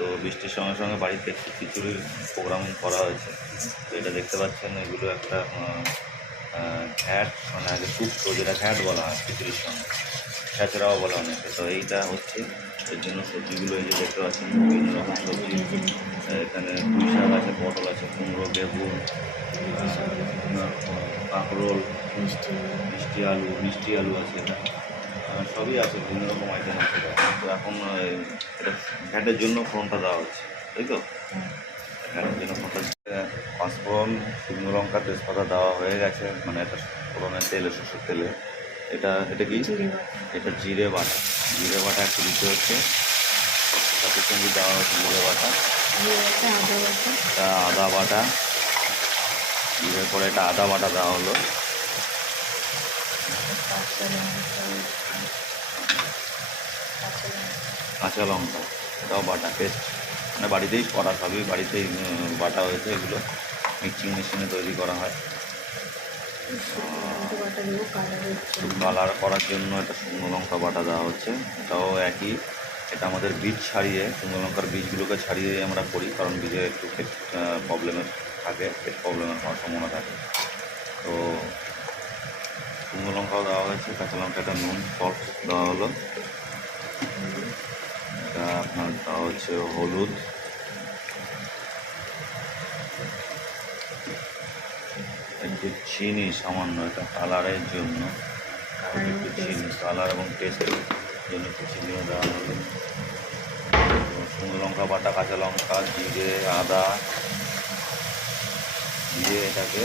তো বৃষ্টির সঙ্গে সঙ্গে বাড়িতে একটু খিচুড়ির প্রোগ্রাম করা হয়েছে। তো এটা দেখতে পাচ্ছেন এগুলো একটা ঘ্যাট মানে আগে শুক্তো যেটা ঘ্যাট বলা হয় খিচুড়ির সঙ্গে। ছেঁচড়াও বলা অনেকে। তো এইটা হচ্ছে এর জন্য সবজিগুলো এই যে দেখতে পাচ্ছেন বিভিন্ন রকম সবজি। এখানে পুঁই শাক আছে পটল আছে কুমড়ো বেগুন কাঁকরোল মিষ্টি মিষ্টি আলু মিষ্টি আলু আছে। আহ, সবই আছে বিভিন্ন রকম আইটেম আছে। তো এখন এটা ঘ্যাটের জন্য ফোনটা দেওয়া হচ্ছে তাই তো? ঘ্যাটের জন্য ফোনটা পাঁচফোড়ন শুকনো লঙ্কা তেজপাতা দেওয়া হয়ে গেছে মানে এটা ফোড়নের তেলে সরষের তেলে। এটা এটা কি? এটা জিরে বাটা। জিরে বাটা একটু দিতে হচ্ছে। তাতে সঙ্গে দেওয়া হচ্ছে জিরে বাটা। এটা আদা বাটা। জিরে পরে এটা আদা বাটা দেওয়া হলো। কাঁচা লঙ্কা, এটাও বাটা পেস্ট মানে বাড়িতেই করা সবই, বাড়িতেই বাটা হয়েছে এগুলো। মিক্সিং মেশিনে তৈরি করা হয়। কালার করার জন্য এটা শুকনো লঙ্কা বাটা দেওয়া হচ্ছে। এটাও একই। এটা আমাদের বীজ ছাড়িয়ে, শুকনো লঙ্কার বীজগুলোকে ছাড়িয়ে আমরা করি, কারণ বীজে একটু পেট প্রবলেমের থাকে পেট প্রবলেমের হওয়ার সম্ভাবনা থাকে। তো শুকনো লঙ্কাও দেওয়া হয়েছে কাঁচা লঙ্কা একটা নুন সল্ট দেওয়া হলো। এটা আপনার দেওয়া হচ্ছে হলুদ। একটু চিনি সামান্য এটা কালারের জন্য। একটু চিনি কালার এবং টেস্টের জন্য একটু চিনিও দেওয়া হলো। শুকনো লঙ্কা বাটা কাঁচা লঙ্কা জিরে আদা দিয়ে এটাকে।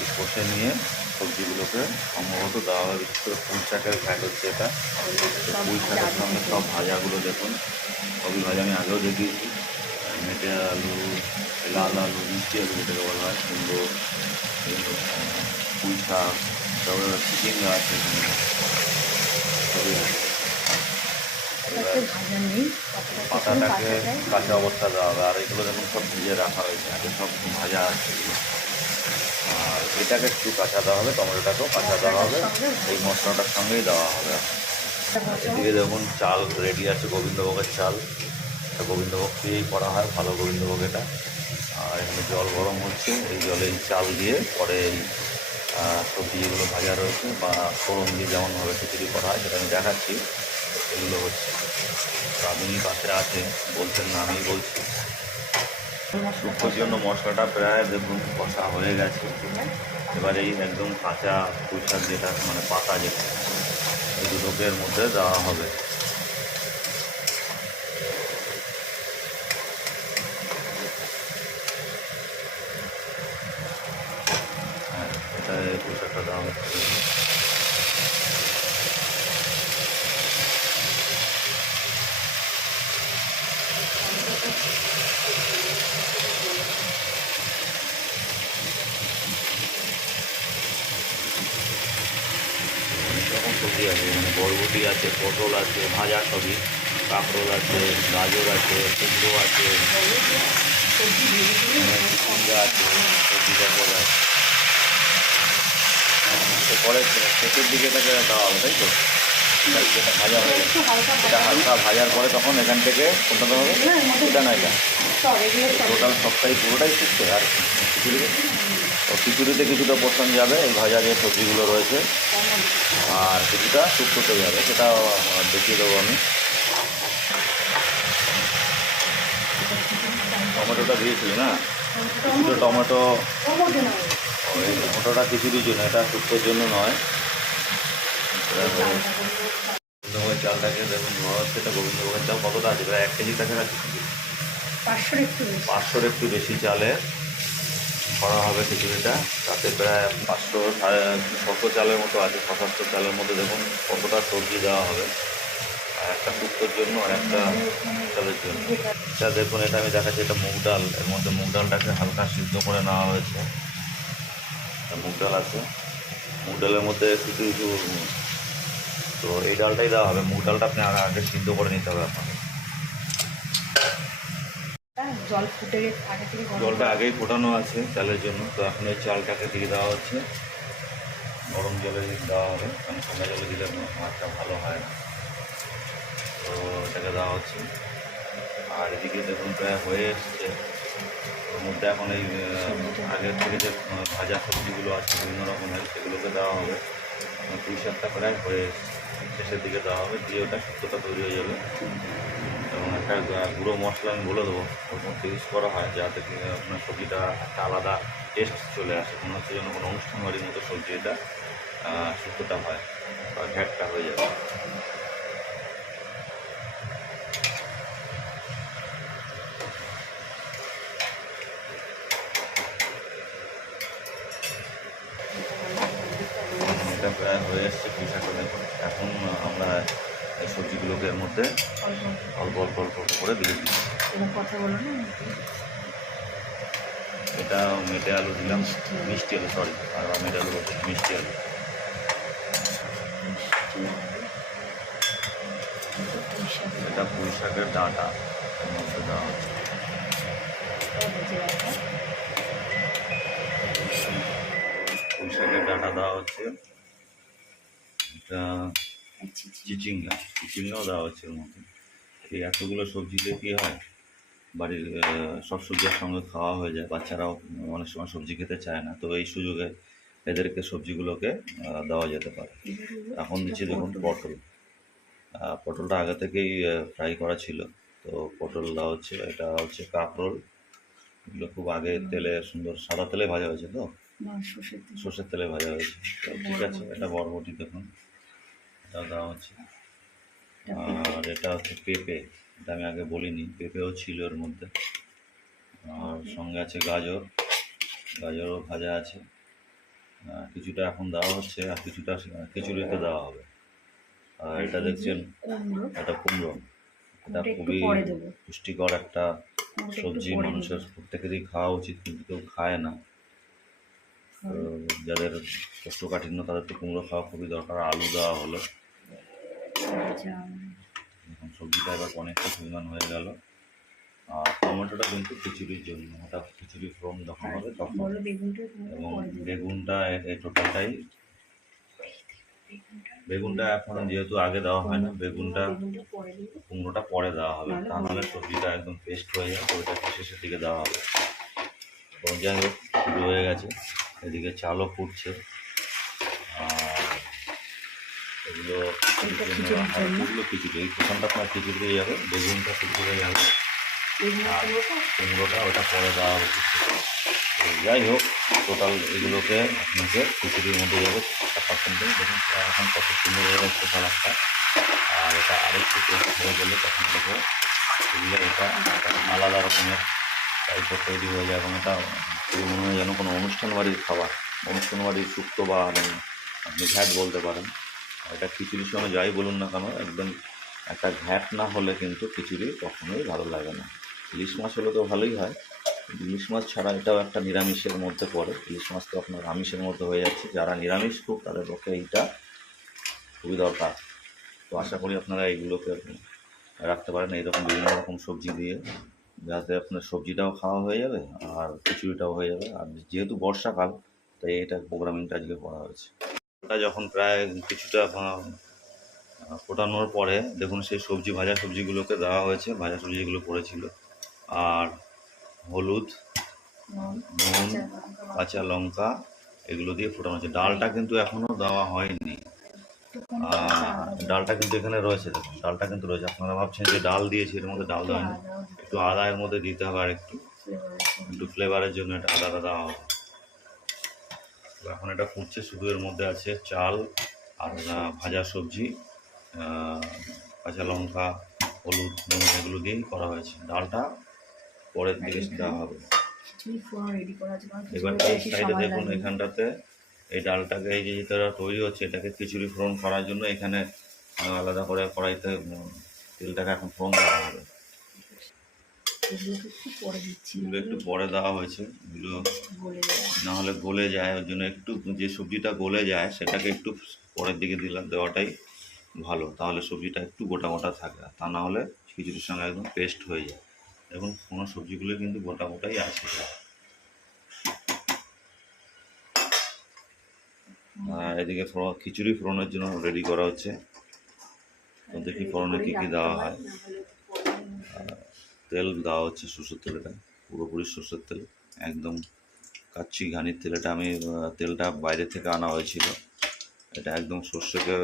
একটু কষে নিয়ে সবজিগুলোকে সম্ভবত দেওয়া হবে বিশেষ করে পুঁই শাকের ঘ্যাট হচ্ছে এটা। পুঁই শাকের সঙ্গে সব ভাজাগুলো দেখুন। সবই ভাজা আমি আগেও দেখিয়েছি। মেটে আলু লাল আলু মিষ্টি আলু যেটাকে বলা হয় কুমড়ো পুঁই শাক তারপরে চিচিঙ্গা আছে সবই পাতাটাকে কাঁচা অবস্থা দেওয়া হবে। আর এগুলো দেখুন সব ভিজে রাখা হয়েছে। আগে সব ভাজা আছে। এটাকে একটু কাঁচা দেওয়া হবে, টমেটোটাকেও কাঁচা দেওয়া হবে। এই মশলাটার সঙ্গেই দেওয়া হবে। এদিকে দেখুন চাল রেডি আছে, গোবিন্দভোগের চাল। গোবিন্দভোগ দিয়েই করা হয়, ভালো গোবিন্দভোগ এটা। আর এখানে জল গরম হচ্ছে, এই জলে চাল দিয়ে পরে এই সবজি যেগুলো ভাজা রয়েছে বা ফোড়ন দিয়ে যেমনভাবে খিচুড়ি করা হয়, সেটা আমি দেখাচ্ছি। এগুলো হচ্ছে। রাঁধুনি পাশে আছে, বলছেন না আমি বলছি। শুক্তোর জন্য মশলাটা প্রায় দেখুন কষা হয়ে গেছে। এবার এই একদম কাঁচা পুঁইশাক যেটা মানে পাতা যেটা, এই দুটোকে মধ্যে দেওয়া হবে হ্যাঁ এটা এই পুঁইশাকটা দেওয়া হচ্ছে অনেক রকম সবজি আছে মানে বরবটি আছে পটল আছে, ভাজা সবই। কাঁকরোল আছে, গাজর আছে, কুমড়ো আছে চিচিঙ্গা আছে, সবজি দেখল আছে পরে শেষের দিকে তাকে দেওয়া হবে তাই তো? ভাজা হয়ে গেছে এটা হালকা ভাজার পরে তখন এখান থেকে কোনটা হবে। এটা না টোটাল সবটাই পুরোটাই শিখছে আর খিচুড়িতে তো খিচুড়িতে কিছুটা পোষণ যাবে, এই ভাজা যে সবজিগুলো রয়েছে। আর কিছুটা শুক্তোতে যাবে। সেটা দেখিয়ে দেবো আমি। টমেটোটা দিয়েছিলি না? কিছুটা টমেটো টমেটোটা খিচুড়ির জন্য, এটা শুক্তোর জন্য নয়। গোবিন্দভোগের চালটাকে দেখুন হচ্ছে এটা গোবিন্দভোগের চাল কতটা আছে প্রায় এক কেজি কাছাকাছি পাঁচশোর একটু পাঁচশোর একটু বেশি চালে করা হবে খিচুড়িটা। তাতে প্রায় পাঁচশো, সাড়ে চালের মতো আছে ছ সাতশো চালের মধ্যে দেখুন কতটা সবজি দেওয়া হবে। আর একটা শুক্তোর জন্য আর একটা চালের জন্য। এটা দেখুন, এটা আমি দেখাচ্ছি, এটা মুগ ডাল। এর মধ্যে মুগ ডালটাকে হালকা সিদ্ধ করে নেওয়া হয়েছে। মুগ ডাল আছে। মুগ ডালের মধ্যে কিছু কিছু তো এই ডালটাই দেওয়া হবে। মুগ ডালটা আপনি আগে আগে সিদ্ধ করে নিতে হবে আপনাকে। জল ফুটে আগে থেকে জলটা আগেই ফোটানো আছে চালের জন্য। তো এখন এই চালটাকে দিয়ে দেওয়া হচ্ছে। গরম জলে দেওয়া হবে। কারণ ঠান্ডা জলে দিলে মাছটা ভালো হয় না। তো এটাকে দেওয়া হচ্ছে। আর এদিকে দেখুন প্রায় হয়ে এসছে। ওর মধ্যে এখন এই আগের থেকে যে ভাজা সবজিগুলো আছে বিভিন্ন রকমের সেগুলোকে দেওয়া হবে। পুঁই শাকটা প্রায় হয়ে এসছে। শেষের দিকে দেওয়া হবে দিয়ে ওটা শুক্তোটা তৈরি হয়ে যাবে। এবং একটা গুঁড়ো মশলা আমি বলে দেবো। ওর মধ্যে ইউজ করা হয় যাতে আপনার সবজিটা একটা আলাদা টেস্ট চলে আসে। মনে হচ্ছে যেন কোনো অনুষ্ঠান বাড়ির মতো সবজি এটা আহ, শুক্তোটা হয় বা ঘ্যাটটা হয়ে যাবে এটা প্রায় হয়ে এসছে পুঁইশাকটা দেখুন এখন আমরা এই সবজিগুলোকে এর মধ্যে অল্প অল্প অল্প অল্প করে দিয়ে না এটা মেটে আলু দিলাম। মিষ্টি আলু। সরি আর মেটে আলু বলছি মিষ্টি আলু। এটা পুঁই শাকের ডাঁটা। মধ্যে দেওয়া হচ্ছে। পুঁই শাকের ডাঁটা দেওয়া হচ্ছে। এটা চিচিঙ্গা চিচিঙ্গাও দেওয়া হচ্ছে এর মধ্যে। এই এতগুলো সবজিতে কী হয়? বাড়ির সব সবজির সঙ্গে খাওয়া হয়ে যায় বাচ্চারাও অনেক সময় সবজি খেতে চায় না। তো এই সুযোগে এদেরকে সবজিগুলোকে দেওয়া যেতে পারে। এখন দিচ্ছি দেখুন পটল। পটলটা আগে থেকেই ফ্রাই করা ছিল। তো পটল দেওয়া হচ্ছে এটা হচ্ছে কাঁকরোল। এগুলো খুব আগে তেলে সুন্দর সাদা তেলে ভাজা হয়েছে তো? সর্ষের তেলে। ভাজা হয়েছে। ঠিক আছে এটা বরবটি দেখুন। এটা দেওয়া হচ্ছে আর এটা হচ্ছে পেঁপে এটা আমি আগে বলিনি পেঁপেও ছিল এর মধ্যে। আর সঙ্গে আছে গাজর গাজরও ভাজা আছে। কিছুটা এখন দেওয়া হচ্ছে আর কিছুটা খিচুড়িতে দেওয়া হবে। আর এটা দেখছেন এটা কুমড়ো। এটা খুবই পুষ্টিকর একটা সবজি মানুষের প্রত্যেকেরই খাওয়া উচিত কিন্তু কেউ খায় না। তো যাদের কোষ্ঠকাঠিন্য তাদের তো কুমড়ো খাওয়া খুবই দরকার। আলু দেওয়া হলো। এখন সবজিটা এবার অনেকটা পরিমাণ হয়ে গেল। আর টমেটোটা কিন্তু খিচুড়ির জন্য ওটা খিচুড়ি ফ্রম যখন হবে তখন। এবং বেগুনটা এই টোটালটাই বেগুনটা এখন যেহেতু আগে দেওয়া হয় না বেগুনটা কুমড়োটা পরে দেওয়া হবে। তা নাহলে সবজিটা একদম পেস্ট হয়ে ওটা একটু শেষের দিকে দেওয়া হবে। যাই হোক শুরু হয়ে গেছে। এদিকে চালও ফুটছে। এগুলো। এগুলো খিচুড়ি এই প্রথমটা আপনার খিচুড়ি হয়ে যাবে বেগুনটা খিচুড়ি যাবে আর কুমড়োটা? ওটা পরে দেওয়া হবে যাই হোক টোটাল এগুলোকে আপনাকে খিচুড়ির মধ্যে যাবে পার্সেন্টে দেখুন এখন কত সুন্দর যাচ্ছে কালারটা। আর এটা আরেকটু টেস্ট হয়ে গেলে তখন থেকে এগুলো এটা আলাদা রকমের টাইপের তৈরি হয়ে যায় এবং এটা মনে হয় যেন কোনো অনুষ্ঠান বাড়ির খাবার। অনুষ্ঠান বাড়ির শুক্তো বা মানে আপনি ঘ্যাট বলতে পারেন। এটা খিচুড়ির সঙ্গে যাই বলুন না কেন, একদম একটা ঘ্যাট না হলে কিন্তু খিচুড়ি কখনোই ভালো লাগে না। ইলিশ মাছ হলে তো ভালোই হয়। ইলিশ মাছ ছাড়া এটাও একটা নিরামিষের মধ্যে পড়ে। ইলিশ মাছ তো আপনার আমিষের মধ্যে হয়ে যাচ্ছে। যারা নিরামিষ খুব তাদের পক্ষে এইটা খুবই দরকার। তো আশা করি আপনারা এইগুলোকে রাখতে পারেন। এইরকম বিভিন্ন রকম সবজি দিয়ে, যাতে আপনার সবজিটাও খাওয়া হয়ে যাবে আর খিচুড়িটাও হয়ে যাবে। আর যেহেতু বর্ষাকাল, তাই এটা প্রোগ্রামিংটা আজকে করা হয়েছে। ওটা যখন প্রায় কিছুটা ফোটানোর পরে দেখুন সেই সবজি ভাজা সবজিগুলোকে দেওয়া হয়েছে ভাজা সবজিগুলো পড়েছিল। আর হলুদ নুন কাঁচা লঙ্কা। এগুলো দিয়ে ফোটানো হচ্ছে ডালটা কিন্তু এখনও দেওয়া হয়নি। আর ডালটা কিন্তু এখানে রয়েছে দেখুন ডালটা কিন্তু রয়েছে। আপনারা ভাবছেন যে ডাল দিয়েছি এর মধ্যে ডাল দেওয়া হয়নি। একটু আদা এর মধ্যে দিতে হবে আর একটু একটু ফ্লেভারের জন্য এটা আদা আদা দেওয়া হবে। এখন এটা ফুটছে শুধু এর মধ্যে আছে চাল আর ভাজা সবজি কাঁচা লঙ্কা হলুদ নুন এগুলো দিয়েই করা হয়েছে। ডালটা পরের দিকে দেওয়া হবে। এবার এই সাইডে দেখুন এখানটাতে এই ডালটাকে এই যে যেটা তৈরি হচ্ছে এটাকে খিচুড়ি ফোড়ন করার জন্য এখানে আলাদা করে কড়াইতে তেলটাকে এখন ফোড়ন দেওয়া হবে। একটু পরে এগুলো একটু পরে দেওয়া হয়েছে। এগুলো বলে দেবো না হলে গলে যায়, ওর জন্য একটু যে সবজিটা গলে যায়, সেটাকে একটু পরের দিকে দিলাম দেওয়াটাই ভালো। তাহলে সবজিটা একটু গোটা গোটা থাকে, তা না হলে খিচুড়ির সঙ্গে একদম পেস্ট হয়ে যায়। এবং কোনো সবজিগুলো কিন্তু গোটা গোটাই আছে। আর এদিকে খিচুড়ি ফোড়নের জন্য রেডি করা হচ্ছে। দেখি ফোড়নে কী কী দেওয়া হয়। তেল দেওয়া হচ্ছে সর্ষের তেলটা, পুরোপুরি সর্ষের তেল, একদম কাচ্চি ঘানির তেল এটা আমি তেলটা বাইরে থেকে আনা হয়েছিল। এটা একদম সর্ষেকে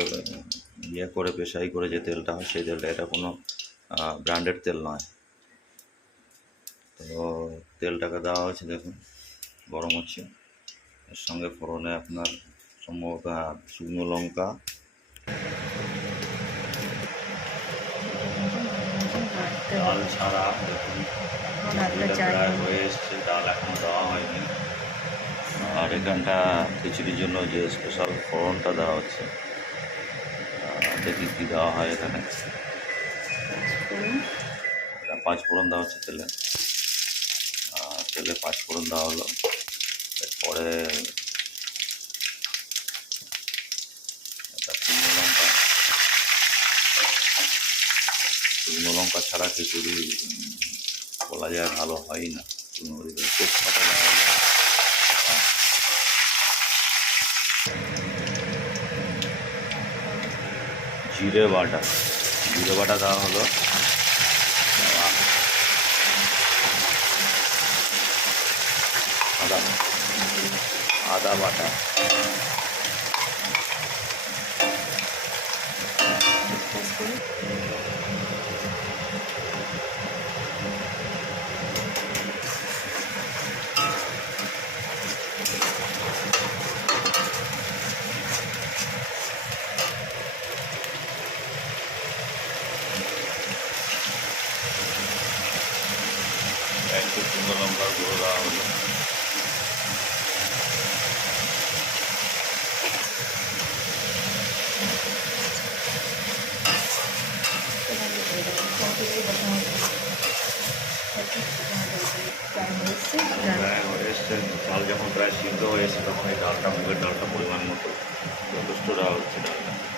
ইয়ে করে পেশাই করে যে তেলটা হয় সেই তেলটা। এটা কোনো ব্র্যান্ডেড তেল নয়। তো তেলটাকে দেওয়া হয়েছে দেখুন গরম হচ্ছে। এর সঙ্গে ফোড়নে আপনার সম্ভবত শুকনো লঙ্কা। ডাল ছাড়া হয়ে এসছে ডাল এখনও দেওয়া হয়নি। আর এখানটা খিচুড়ির জন্য যে স্পেশাল ফোড়নটা দেওয়া হচ্ছে দেখি কী দেওয়া হয় এখানে। পাঁচ ফোড়ন দেওয়া হচ্ছে তেলে। তেলে পাঁচ ফোড়ন দেওয়া হলো। এরপরে লঙ্কা শুকনো লঙ্কা ছাড়া খিচুড়ি বলা যায় ভালো হয় না। শুকনো লঙ্কা তেজপাতা দেওয়া হলো জিরে বাটা। জিরে বাটা দেওয়া হলো। আদা। আদা বাটা একটু শুকনো লঙ্কার গুঁড়ো দেওয়া হলো চাল যখন প্রায় সিদ্ধ হয়ে এসছে তখন এই ডালটা মুগের ডালটা পরিমাণ মতো যথেষ্ট দেওয়া হচ্ছে ডালটা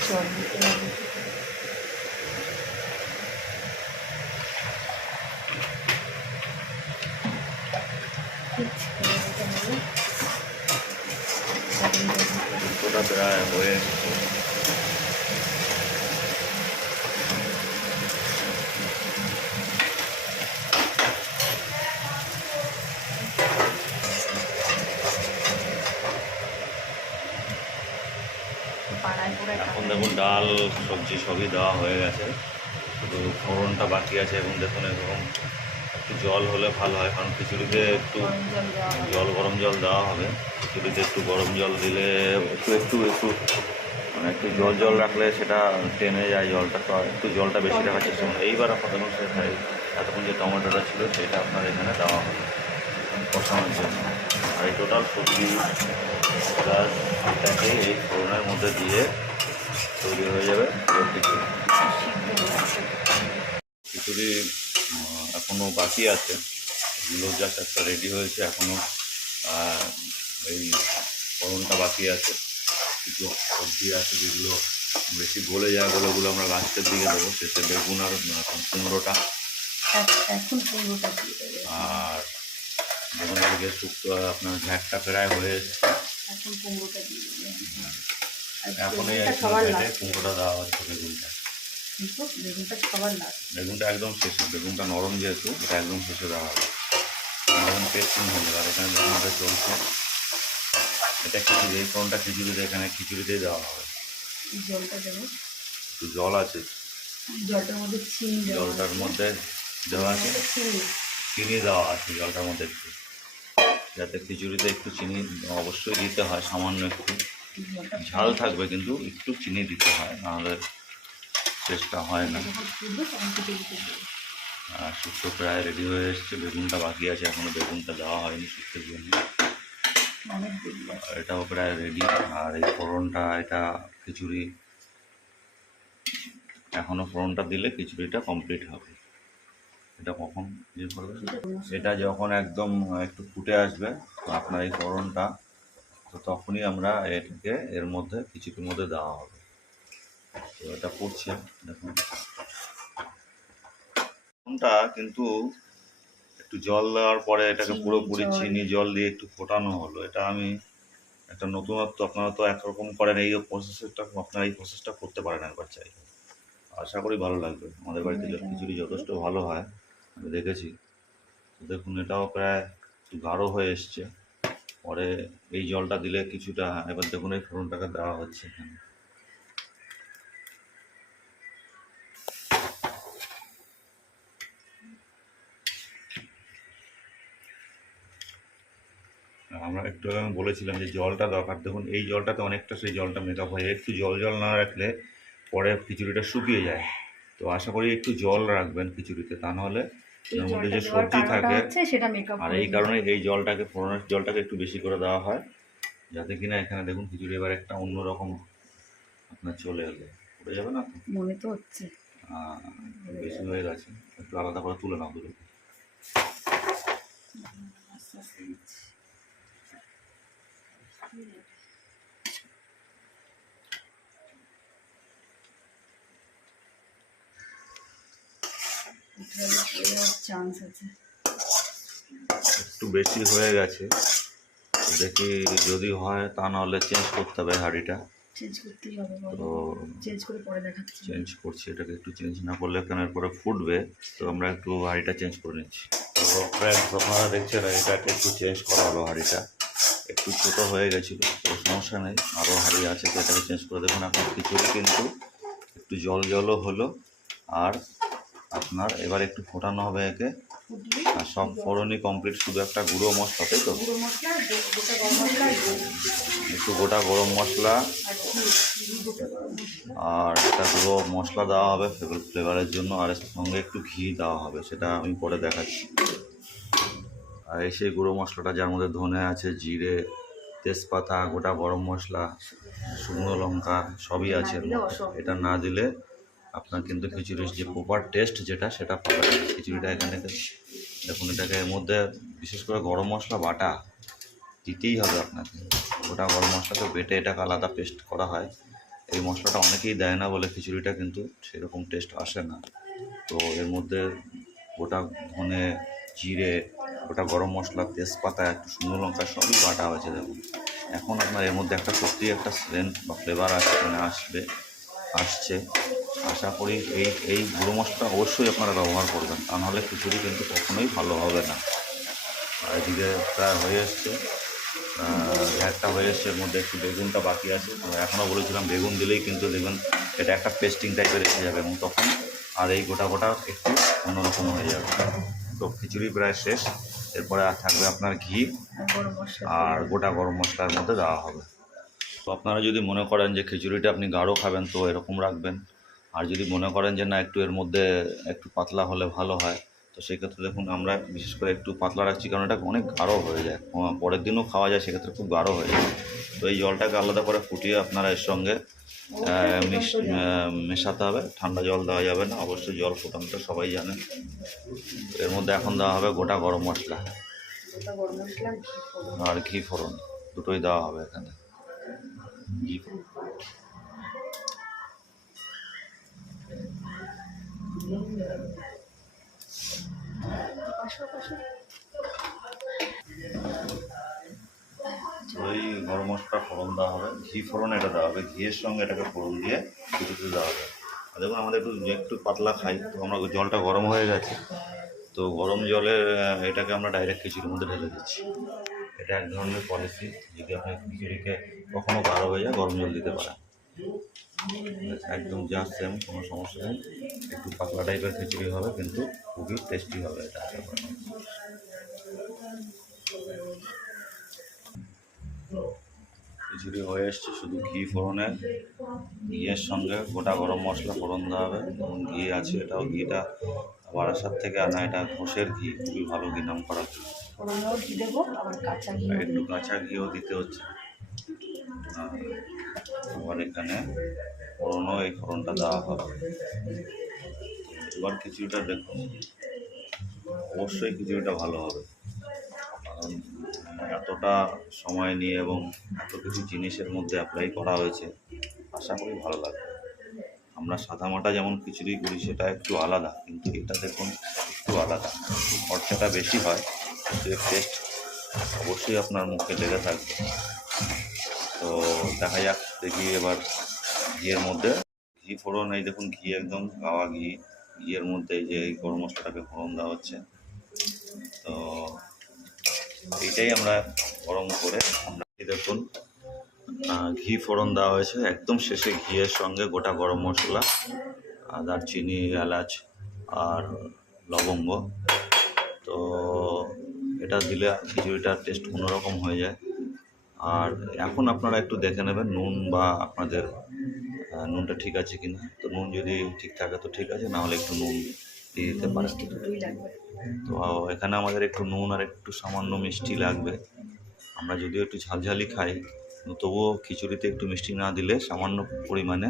জল দিয়ে একটু জল দিতে হবে ওটা প্রায় হয়ে এসছে পাড়ায় পোড়ায় এখন দেখুন ডাল সবজি সবই দেওয়া হয়ে গেছে। শুধু ফোড়নটা বাকি আছে এবং দেখুন এরকম একটু জল হলে ভালো হয়, কারণ খিচুড়িতে একটু জল, গরম জল দেওয়া হবে। খিচুড়িতে একটু গরম জল দিলে একটু একটু একটু মানে একটু জল জল রাখলে সেটা টেনে যায় জলটা, তো একটু জলটা বেশি রাখার চেষ্টা করুন। এইবার আপনার দেখুন সেটা এতক্ষণ যে টমেটোটা ছিল সেটা আপনার এখানে দেওয়া হবে কষানোর জন্য। আর এই টোটাল সবজি প্লাস এটাকে এই ফোড়নের মধ্যে দিয়ে তৈরি হয়ে যাবে। খিচুড়ি সিদ্ধ খিচুড়ি আহ, এখনও বাকি আছে। এগুলো জাস্ট একটা রেডি হয়েছে এখনও। আহ, এই ফোড়নটা বাকি আছে। কিছু সবজি আছে যেগুলো বেশি গলে যায় ওগুলো আমরা লাস্টের দিকে দেবো। শেষে বেগুন আর কুমড়োটা। দেবে। আর বেগুন দিকে শুক্তো আপনার ঝ্যাকটা প্রায় হয়ে এখন কুমড়োটা দিয়ে এখন এই বেগুনটা কুমড়োটা দেওয়া হচ্ছে বেগুনটা। বেগুনটা সবার লাস্ট। বেগুনটা একদম শেষে বেগুনটা নরম যেহেতু এটা একদম শেষে দেওয়া হবে। নরম টেস্টিং হবে আর এখানে এটা চলছে। এটা খিচুড়ি এই ফোনটা খিচুড়িতে এখানে খিচুড়িতেই দেওয়া হবে। জলটা দেবো। একটু জল আছে। জলটার মধ্যে চিনি জলটার মধ্যে দেওয়া আছে। চিনি দেওয়া আছে জলটার মধ্যে একটু। যাতে খিচুড়িতে একটু চিনি অবশ্যই দিতে হয় সামান্য একটু। ঝাল থাকবে কিন্তু একটু চিনি দিতে হয় নাহলে টেস্টটা হয় না। আর শুক্তো প্রায় রেডি হয়ে এসছে বেগুনটা বাকি আছে এখনও বেগুনটা দেওয়া হয়নি শুক্তোর জন্য। এটাও প্রায় রেডি আর এই ফোড়নটা এটা খিচুড়ি। এখনও ফোড়নটা দিলে খিচুড়িটা কমপ্লিট হবে। এটা কখন ইয়ে করবে? এটা যখন একদম একটু ফুটে আসবে আপনার এই ফোড়নটা তো তখনই আমরা এটাকে এর মধ্যে খিচুড়ির মধ্যে দেওয়া হবে। তো এটা ফুটছে দেখুন। ফোড়নটা কিন্তু একটু জল দেওয়ার পরে এটাকে পুরোপুরি চিনি জল দিয়ে একটু ফোটানো হলো। এটা আমি একটা নতুনত্ব আপনারা তো একরকম করেন এই প্রসেসটা আপনারা এই প্রসেসটা করতে পারেন একবার চাই আশা করি ভালো লাগবে। আমাদের বাড়িতে খিচুড়ি যথেষ্ট ভালো হয় আমি দেখেছি। দেখুন এটাও প্রায় একটু গাঢ় হয়ে এসছে। পরে এই জলটা দিলে কিছুটা, এবার দেখুন এই ফোড়নটাকে দেওয়া হচ্ছে এখানে। আমরা একটু বলেছিলাম যে জলটা দরকার। দেখুন, এই জলটাতে অনেকটা সেই জলটা মেকআপ হয়ে। একটু জল জল না রাখলে পরে খিচুড়িটা শুকিয়ে যায়। তো আশা করি একটু জল রাখবেন খিচুড়িতে, তা নাহলে এর মধ্যে যে সবজি থাকে সেটা মেকআপ আর এই কারণে এই জলটাকে ফোড়নের জলটাকে একটু বেশি করে দেওয়া হয় যাতে কিনা এখানে দেখুন খিচুড়ি এবার একটা অন্যরকম আপনার চলে এলো। পড়ে যাবে না মনে তো হচ্ছে। বেশি হয়ে গেছে। একটু আলাদা করে তুলে নাও দুটো। আস্তে আস্তে দিচ্ছি। এটা পড়ে যাওয়ার চান্স আছে একটু বেশি হয়ে গেছে। দেখি যদি হয় তা নাহলে চেঞ্জ করতে হবে হাঁড়িটা। চেঞ্জ করতেই হবে তো চেঞ্জ করে পরে দেখাচ্ছি। চেঞ্জ করছি এটাকে একটু চেঞ্জ না করলে কেন এরপরে ফুটবে? তো আমরা একটু হাঁড়িটা চেঞ্জ করে নিচ্ছি। তো ফ্রেন্ডস আপনারা দেখছেন এটাকে একটু চেঞ্জ করা হলো হাঁড়িটা। একটু ছোটো হয়ে গেছিল তো সমস্যা নেই আরও হাঁড়ি আছে তো এটাকে চেঞ্জ করে দেখুন আপনার খিচুড়ি কিন্তু একটু জল জলও হলো আর আপনার এবার একটু ফোটানো হবে একে। আর সব ফোড়নই কমপ্লিট শুধু একটা গুঁড়ো মশলা তাই তো। একটু গোটা গরম মশলা। আর একটা গুঁড়ো মশলা দেওয়া হবে ফ্লেভারের জন্য আর সঙ্গে একটু ঘি দেওয়া হবে সেটা আমি পরে দেখাচ্ছি। আর এই সেই গুঁড়ো মশলাটা যার মধ্যে ধনে আছে জিরে তেজপাতা গোটা গরম মশলা শুকনো লঙ্কা সবই আছে। এটা না দিলে আপনার কিন্তু খিচুড়ির যে প্রপার টেস্ট যেটা, সেটা পাবেন। খিচুড়িটা এখানে দেখুন এটাকে এর মধ্যে বিশেষ করে গরম মশলা, বাটা দিতেই হবে আপনাকে। গোটা গরম মশলাকে বেটে এটাকে আলাদা পেস্ট করা হয়। এই মশলাটা অনেকেই দেয় না বলে খিচুড়িটা কিন্তু সেরকম টেস্ট আসে না। তো এর মধ্যে গোটা ধনে, জিরে, গোটা গরম মশলা, তেজপাতা, একটু শুকনো লঙ্কা, সবই বাটা হয়েছে দেখুন। এখন আপনার এর মধ্যে একটা সত্যি একটা সেন্ট বা ফ্লেভার আসছে মানে আসবে, আসছে। আশা করি এই এই গুঁড়ো মশলা অবশ্যই আপনারা ব্যবহার করবেন। তা নাহলে খিচুড়ি কিন্তু কখনোই ভালো হবে না। আর এদিকে প্রায় হয়ে এসছে একটা হয়ে এসছে এর মধ্যে একটু বেগুনটা বাকি আছে। এখনও বলেছিলাম বেগুন দিলেই কিন্তু দেখবেন এটা একটা পেস্টিং টাইপের এসে যাবে। এবং তখন আর এই গোটা গোটা একটু অন্যরকম হয়ে যাবে। তো খিচুড়ি প্রায় শেষ। এরপরে আর থাকবে আপনার ঘি আর গোটা গরম মশলার মধ্যে দেওয়া হবে। তো আপনারা যদি মনে করেন যে খিচুড়িটা আপনি গাঢ় খাবেন তো এরকম রাখবেন। আর যদি মনে করেন যে না, একটু এর মধ্যে একটু পাতলা হলে ভালো হয়, তো সেক্ষেত্রে দেখুন আমরা বিশেষ করে একটু পাতলা রাখছি, কারণ এটা অনেক গাঢ় হয়ে যায়। পরের দিনও খাওয়া যায়, সেক্ষেত্রে খুব গাঢ় হয়ে যায়। তো এই জলটাকে আলাদা করে ফুটিয়ে আপনারা এর সঙ্গে মিশ মেশাতে হবে। ঠান্ডা জল দেওয়া যাবে না, অবশ্যই জল ফোটানোটা সবাই জানে। এর মধ্যে এখন দেওয়া হবে গোটা গরম মশলা। আর ঘি ফোড়ন, দুটোই দেওয়া হবে এখানে। ঘি ফোড়ন। ওই গরম মশলা ফোড়ন দেওয়া হবে। ঘি ফোড়ন এটা দেওয়া হবে। ঘিয়ের সঙ্গে এটাকে ফোড়ন দিয়ে কিছুতে দেওয়া হবে। আর দেখুন আমাদের একটু একটু পাতলা খাই, তো আমরা জলটা গরম হয়ে গেছে। তো গরম জলে এটাকে আমরা ডাইরেক্ট খিচুড়ির মধ্যে ঢেলে দিচ্ছি। এটা এক ধরনের পলিসি যদি আপনি খিচুড়িকে কখনও গাঢ় হয়ে যায়, গরম জল দিতে পারেন। একদম জাস্ট সেম কোনো সমস্যা নেই। একটু পাতলা টাইপের খিচুড়ি হবে কিন্তু খুবই টেস্টি হবে এটা আশা করি। খিচুড়ি হয়ে এসছে শুধু ঘি ফোড়নে। ঘিয়ের সঙ্গে গোটা গরম মশলা ফোড়ন দেওয়া হবে। এবং ঘি আছে এটাও ঘিটা বারাসাত থেকে আনা এটা ঘোষের ঘি খুবই ভালো ঘি নাম করা ঘি একটু কাঁচা ঘিও দিতে হচ্ছে। আবার এখানে ফোড়নও এই ফোড়নটা দেওয়া হবে। এবার খিচুড়িটা দেখুন। অবশ্যই খিচুড়িটা ভালো হবে। কারণ এতটা সময় নিয়ে এবং এত কিছু জিনিসের মধ্যে অ্যাপ্লাই করা হয়েছে, আশা করি ভালো লাগবে। আমরা সাদা মাটা যেমন খিচুড়ি করি, সেটা একটু আলাদা, কিন্তু এটা দেখুন একটু আলাদা। খরচাটা বেশি হয়, কিন্তু টেস্ট অবশ্যই আপনার মুখে লেগে থাকবে। তো দেখা যাক, দেখি এবার ঘিয়ের মধ্যে। ঘি ফোড়ন, এই দেখুন ঘি একদম, গাওয়া ঘি। ঘিয়ের মধ্যে যে এই গরম মশলাটাকে ফোড়ন দেওয়া হচ্ছে। তো এইটাই আমরা গরম করে দেখুন ঘি ফোড়ন দেওয়া হয়েছে। একদম শেষে ঘিয়ের সঙ্গে গোটা গরম মশলা দারচিনি, এলাচ আর লবঙ্গ। তো এটা দিলে খিচুড়িটার টেস্ট অন্যরকম হয়ে যায়। আর এখন আপনারা একটু দেখে নেবেন নুন বা আপনাদের নুনটা ঠিক আছে কি না তো নুন যদি ঠিক থাকে তো ঠিক আছে নাহলে একটু নুন দিয়ে দিতে পারেন। তো এখানে আমাদের একটু নুন আর একটু সামান্য মিষ্টি লাগবে। আমরা যদিও একটু ঝালঝালি খাই তবুও খিচুড়িতে একটু মিষ্টি না দিলে সামান্য পরিমাণে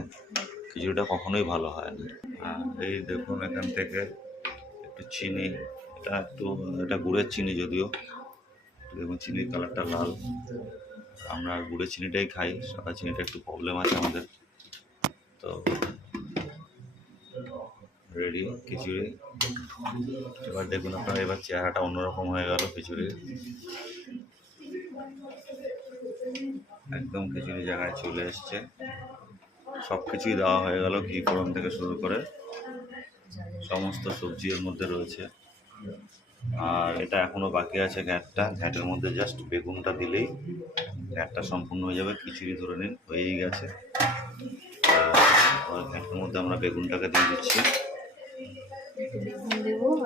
খিচুড়িটা কখনোই ভালো হয় না। এই দেখুন এখান থেকে একটু চিনি এটা একটু এটা গুড়ের চিনি যদিও। দেখুন চিনির কালারটা লাল। আমরা গুড়ের চিনিটাই খাই সাদা চিনিটা একটু প্রবলেম আছে আমাদের। তো রেডি খিচুড়ি। এবার দেখুন আপনার, এবার চেহারাটা অন্যরকম হয়ে গেল খিচুড়ির। একদম খিচুড়ি জায়গায় চলে এসছে। সব কিছুই দেওয়া হয়ে গেল ঘি ফোড়ন থেকে শুরু করে। সমস্ত সবজি এর মধ্যে রয়েছে। আর এটা এখনও বাকি আছে ঘ্যাটটা। ঘ্যাটের মধ্যে জাস্ট বেগুনটা দিলেই ঘ্যাটটা সম্পূর্ণ হয়ে যাবে, খিচুড়ি ধরে নিন, হয়েই গেছে। আর মধ্যে আমরা বেগুনটাকে দিয়ে দিচ্ছি।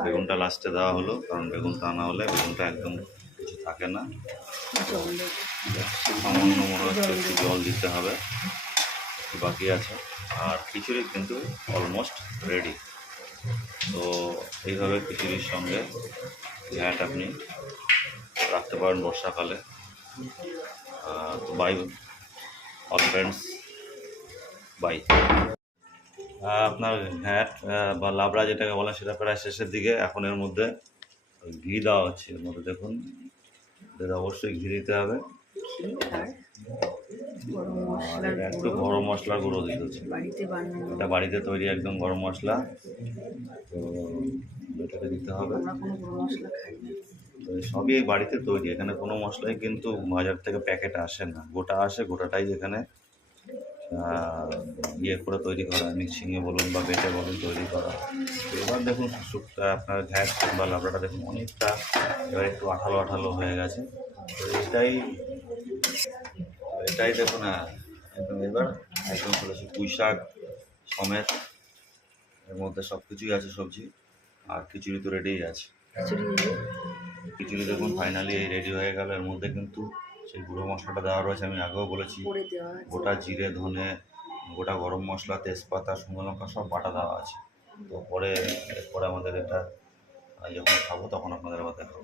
বেগুনটা লাস্টে দেওয়া হলো, কারণ বেগুন তা না হলে বেগুনটা একদম কিছু থাকে না। সামান্য মনে হচ্ছে একটু জল দিতে হবে বাকি আছে। আর খিচুড়ি কিন্তু অলমোস্ট রেডি তো এইভাবে খিচুড়ির সঙ্গে ঘ্যাট আপনি রাখতে পারেন বর্ষাকালে। তো বাই অল ফ্রেন্ডস বাই আপনার ঘ্যাট বা লাবড়া যেটাকে বলেন সেটা প্রায় শেষের দিকে। এখন এর মধ্যে ঘি দেওয়া হচ্ছে। এর মধ্যে দেখুন অবশ্যই ঘি দিতে হবে। একটু গরম মশলার গুঁড়ো দিতে বাড়িতে বানানো। এটা বাড়িতে তৈরি একদম গরম মশলা। তো এটাকে দিতে হবে। সবই এই বাড়িতে তৈরি। এখানে কোনো মশলাই কিন্তু বাজার থেকে প্যাকেট আসে না। গোটা আসে গোটাটাই এখানে ইয়ে করে তৈরি করা মিক্সিংয়ে বলুন বা বেটে বলুন তৈরি করা। এবার দেখুন শুকটা আপনার ঘ্যাস বা লাবড়াটা দেখুন অনেকটা এবার একটু আঠালো আঠালো হয়ে গেছে। তো এটাই এটাই দেখুন হ্যাঁ একদম এবার একদম চলেছে পুঁই শাক সমেত এর মধ্যে সব কিছুই আছে সবজি আর খিচুড়ি তো রেডিই আছে। খিচুড়ি দেখুন ফাইনালি এই রেডি হয়ে গেল। এর মধ্যে কিন্তু সেই গুঁড়ো মশলাটা দেওয়া রয়েছে আমি আগেও বলেছি। গোটা জিরে ধনে গোটা গরম মশলা তেজপাতা শুকনো লঙ্কা সব বাটা দেওয়া আছে। তো পরে এরপরে আমাদের এটা যখন খাব তখন আপনাদের আবার দেখাবো।